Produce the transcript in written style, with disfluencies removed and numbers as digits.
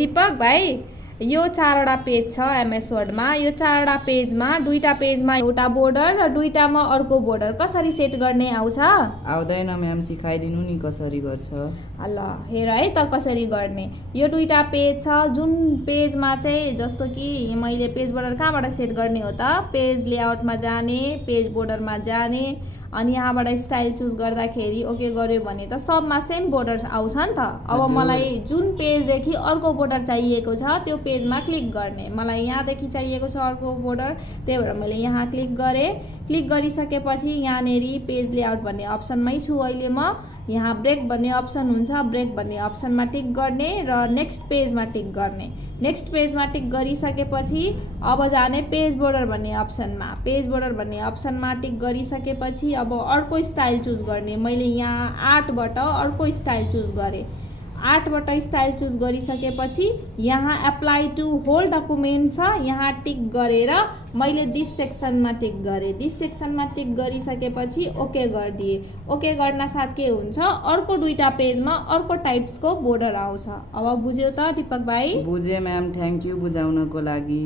दीपक भाइ यो 4वटा पेज छ एमएस वर्डमा। यो 4वटा पेजमा दुईटा पेजमा एउटा बोर्डर र दुईटामा अर्को बोर्डर कसरी सेट गर्ने आउँछ? आउँदैन म्याम, सिकाइदिनु नि कसरी गर्छ। ल हेर है त कसरी गर्ने। यो दुईटा पेज छ, जुन पेजमा चाहिँ जस्तो कि मैले पेज बोर्डर कहाँबाट सेट गर्ने हो त? पेज लेआउटमा जाने, पेज बोर्डरमा जाने, अनि यहाँबाट स्टाइल चुज गर्दाखेरि ओके गर्यो भने त सबमा सेम बोर्डर आउँछ नि त। अब मलाई जुन पेजदेखि अर्को बोर्डर चाहिएको छ त्यो पेजमा क्लिक गर्ने। मलाई यहाँदेखि चाहिएको छ अर्को बोर्डर, त्यही भएर मैले यहाँ क्लिक गरेँ। क्लिक गरिसकेपछि यहाँनेरि पेज लेआउट भन्ने अप्सनमै छु अहिले म। यहाँ ब्रेक भन्ने अप्सन हुन्छ, ब्रेक भन्ने अप्सनमा टिक गर्ने र नेक्स्ट पेजमा टिक गर्ने। नेक्स्ट पेजमा टिक गरिसकेपछि अब जाने पेज बोर्डर भन्ने अप्सनमा। पेज बोर्डर भन्ने अप्सनमा टिक गरिसकेपछि अब अर्को स्टाइल चुज गर्ने। मैले यहाँ 8बाट अर्को स्टाइल चुज गरेँ। 8बाट स्टाइल चुज गरिसकेपछि यहाँ एप्लाई टु होल डकुमेन्ट छ, यहाँ टिक गरेर मैले दिस सेक्सनमा टिक गरेँ। दिस सेक्सनमा टिक गरिसकेपछि ओके गरिदिएँ। ओके गर्न साथ के हुन्छ, अर्को दुईटा पेजमा अर्को टाइप्सको बोर्डर आउँछ। अब बुझ्यौ त दीपक भाइ? बुझेँ म्याम, थ्याङ्क यू बुझाउनको लागि।